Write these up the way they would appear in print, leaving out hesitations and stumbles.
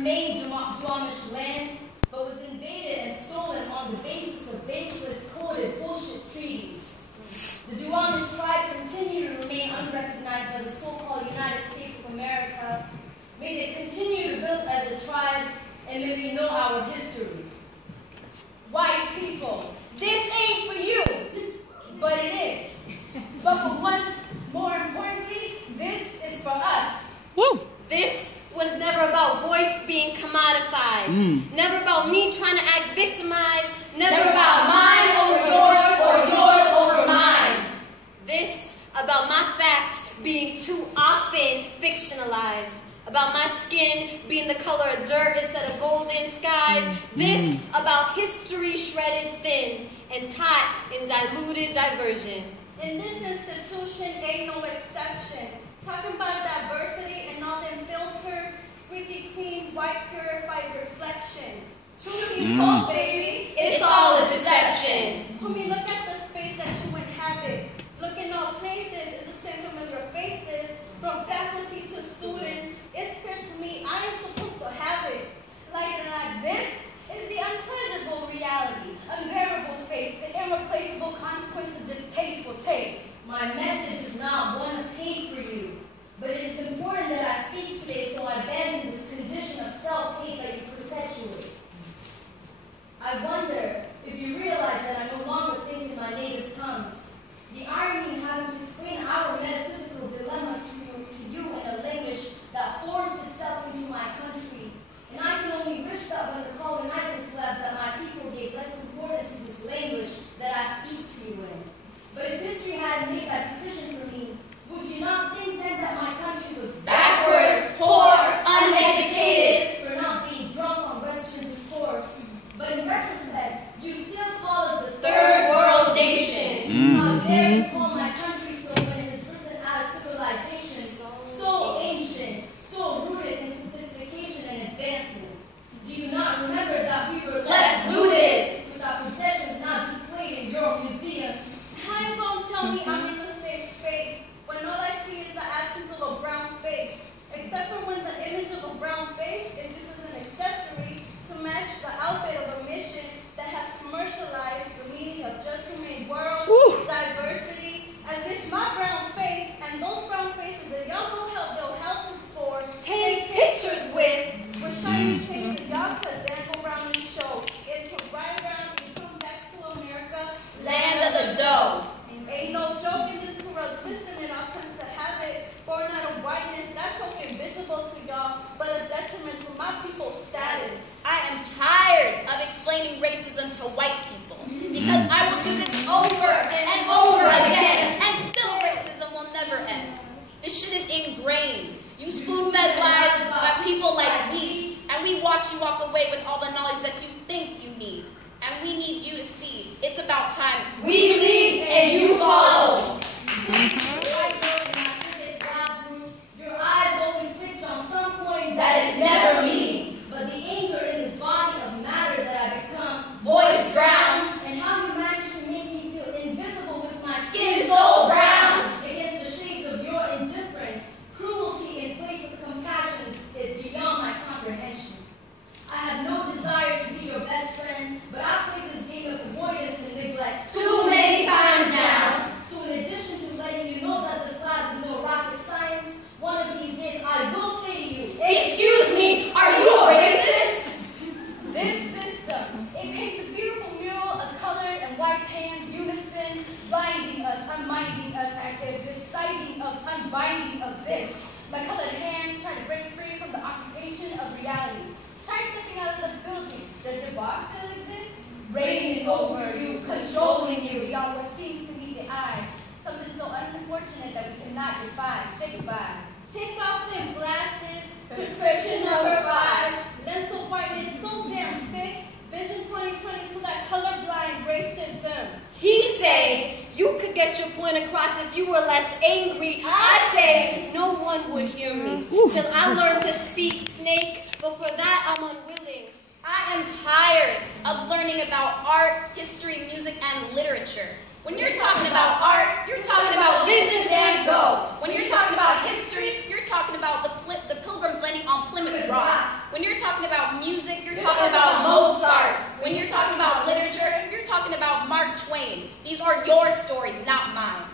remained Duwamish land, but was invaded and stolen on the basis of baseless, coded bullshit treaties. The Duwamish tribe continued to remain unrecognized by the so-called United States of America. May they continue to build as a tribe, and may we know our history. White people, this ain't for you, but it is. But for once, more importantly, this is for us. Woo! This was never about voice being commodified. Never about me trying to act victimized. Never about mine over yours or yours over mine. This about my fact being too often fictionalized. About my skin being the color of dirt instead of golden skies. This about history shredded thin and taught in diluted diversion. In this institution, ain't no exception. Talking about diversity and all them filtered, squeaky clean, white purified reflections. Truth be told, baby, it's all a deception. Homie, look at the space that you inhabit. Look in all places is the same familiar faces. From faculty to students, it's clear to me I ain't supposed to have it. Like this is the unpleasurable reality, unbearable face, the irreplaceable consequence of distasteful taste. My message is not one of hate for you, but it is important that I speak today, so I abandon this condition of self-hate that you perpetuate. I wonder if you realize that I no longer think in my native tongues. The irony in having to explain our metaphysical dilemmas to you in a language that forced itself into my country. And I can only wish that when the colonizers left, that my people gave less importance to this language that I speak to you in. But if history hadn't made that decision for me, would you not think then that my country was backward, poor, uneducated, for not being drunk on Western discourse? But in retrospect, you still call us a third world nation. How dare you call my country so when it has risen out of civilization, so ancient, so rooted in sophistication and advancement? Do you not remember that we were left rooted, with our possessions not displayed in your museums? How you gonna tell me I'm in a safe space when all I see is the absence of a brown face? Except for when the image of a brown face is used as an accessory to match the outfit of a mission that has commercialized the meaning of just humane world, diversity, as if my brown face and those brown faces that y'all go help build houses for, take pictures with shiny chains that y'all could then go around and show. It's a ride around and come back to America, land of the dough. Ain't no joke in this corrupt system, and I'll tend to have it born out of whiteness. That's so invisible to y'all, but a detriment to my people's status. I am tired of explaining racism to white people because I will do this over and over again, and still racism will never end. This shit is ingrained. You spoon-fed lies by people like we, and we watch you walk away with all the knowledge that you think you need. And we need you to see it's about time we lead and you follow. Your eyes always fixed on some point that is never me. But the anger in this body of matter that I become, voice drowned, and how you managed to make me feel invisible with my skin so brown against the shades of your indifference, cruelty in place of compassion is beyond my comprehension. I have no desire to be your best friend, but I played this game of avoidance and neglect too many times now. So in addition to letting you know that this lab is no rocket science, one of these days I will say to you, excuse me, are you a racist? This system, it paints a beautiful mural of colored and white hands unison, binding us, unminding us as if deciding of unbinding of this. My colored hands try to break free from the occupation of reality. Try stepping out of the building. Does your boss still exist? Reigning over you, controlling you beyond what seems to meet the eye. Something so unfortunate that we cannot defy. Say goodbye. Take off them glasses. Prescription number 5. Dental whiteness so damn thick. Vision 2020 to that colorblind racism. He say you could get your point across if you were less angry. I say no one would hear me till I learned to speak snake. But for that, I'm unwilling. I am tired of learning about art, history, music, and literature. When you're talking about art, you're talking about Vincent van Gogh. When you're talking about history, you're talking about the Pilgrims landing on Plymouth Rock. When you're talking your stories, not mine.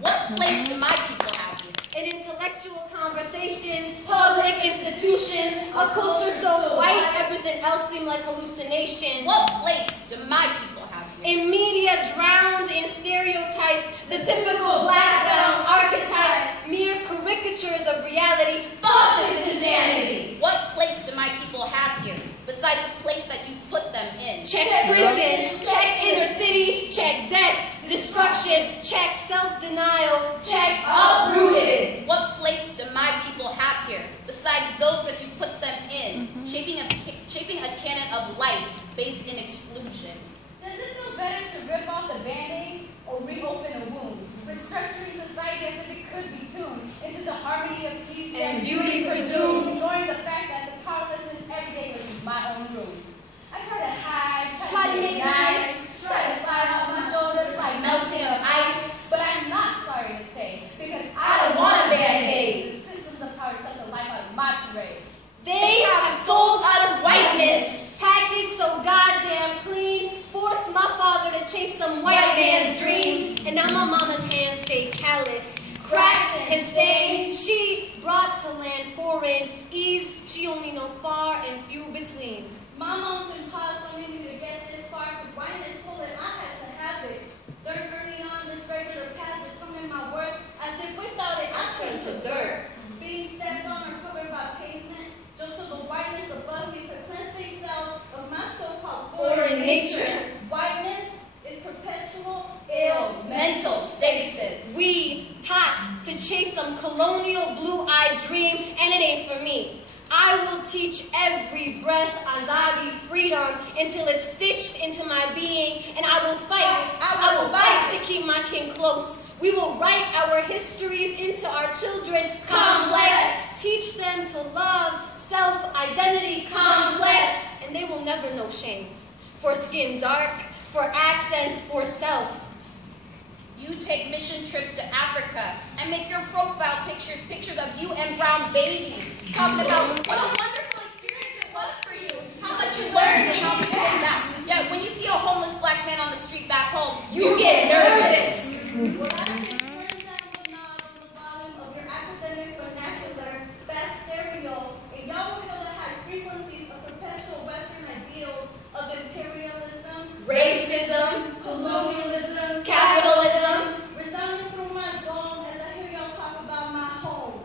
What place do my people have here? In intellectual conversations, public institutions, a culture so white, everything else seemed like hallucination. What place do my people have here? In media drowned in stereotype, the typical black brown archetype, mere caricatures of reality. Fuck this insanity! What place do my people have here, besides the place that you put them in? Check prison, check inner city, check debt, destruction, check self-denial, check uprooted. What place do my people have here, besides those that you put them in, shaping a canon of life based in exclusion? Does it feel better to rip off the Band-Aid or reopen a wound? Restructuring society as if it could be tuned into the harmony of peace and beauty presumed, ignoring the fact that the powerlessness every day was my own room. I try to hide, try to make nice, try to slide off my shoulders like melting of ice. But I'm not sorry to say, because I don't want a Band-Aid. The systems of power suck the life out of my parade. They have sold us whiteness, packaged so goddamn clean, forced my father to chase some white man's dream, and now my mama's hands stay calloused, cracked and stained. She brought to land foreign, ease she only know far and few between. My moms and pops wanted me to get this far because whiteness told them I had to have it. They're earning on this regular path determine my worth, as if without it I turned to dirt. Being stepped on or covered by pavement, just so the whiteness above me could cleanse themselves of my so-called foreign nature. Whiteness is perpetual ill Mental stasis. We taught to chase some colonial blue-eyed dream, and it ain't for me. I will teach every breath azadi, freedom, until it's stitched into my being, and I will fight. I will fight to keep my king close. We will write our histories into our children complex. Teach them to love, self-identity complex, and they will never know shame. For skin dark, for accents, for self. You take mission trips to Africa and make your profile pictures of you and brown babies, talking about what a wonderful experience it was for you, how much you learned and how you came back. Yet when you see a homeless black man on the street back home, you get nervous. Well, I say turn down the knob on the volume of your academic vernacular, fast stereo, and y'all will know the high frequencies of perpetual Western ideals of imperialism, Racism, colonialism, capitalism. resounding through my dome as I hear y'all talk about my home.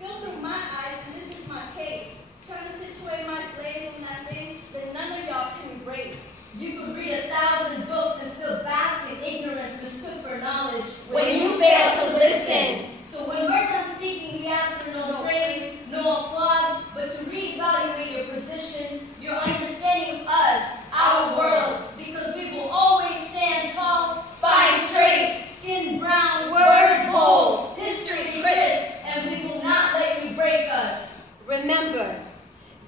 Feel through my eyes, and this is my case. Trying to situate my blaze on that thing that none of y'all can erase. You could read 1,000 books and still bask in ignorance mistook for knowledge. When you fail to listen. So when we're done speaking, we ask for no praise, no applause, but to reevaluate your positions, your understanding of us, our worlds, because we will always stand tall, spine straight, skin brown, words bold, history crisp, and we will not let you break us. Remember,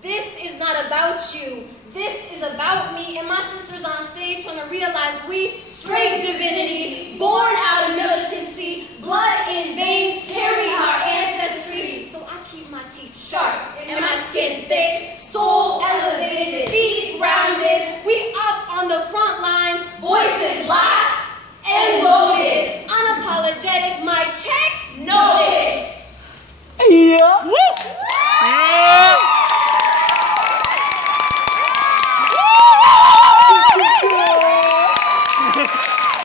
this is not about you. This is about me and my sisters on stage trying to realize we straight divinity, born out of militancy, blood in veins, carry our ancestry. So I keep my teeth sharp and my skin thick, soul elevated, feet grounded. We up on the front lines, voices locked and loaded, unapologetic, mic check.